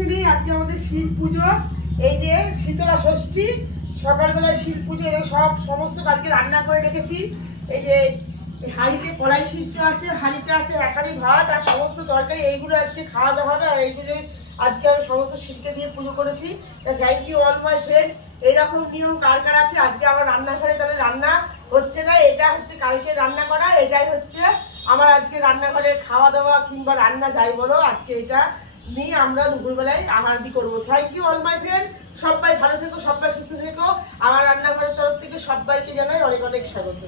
উপস্থিতি আজকে আমাদের শিব পুজো। এই যে শীতলা ষষ্ঠী, সকালবেলায় শিব পুজো, সব সমস্ত কালকে রান্না করে রেখেছি। এই যে হাঁড়িতে কড়াই সিদ্ধ আছে, হাঁড়িতে আছে একারি ভাত আর সমস্ত তরকারি, এইগুলো আজকে খাওয়া দাওয়া হবে। আর এইগুলোই আজকে আমি সমস্ত শিবকে দিয়ে পুজো করেছি। Thank you all my friend. এইরকম নিয়ম কার কার আছে? আজকে আমার রান্নাঘরে তাহলে রান্না হচ্ছে না, এটা হচ্ছে কালকে রান্না করা, এটাই হচ্ছে আমার আজকে রান্নাঘরে খাওয়া দাওয়া কিংবা রান্না যাই বলো, আজকে এটা নিয়ে আমরা দুপুরবেলায় আহারদি করবো। Thank you all my friend. সবাই ভালো থেকো, সবাই সুস্থ থেকো। আমার রান্নাঘরের তরফ থেকে সবাইকে জানাই অনেক অনেক স্বাগত।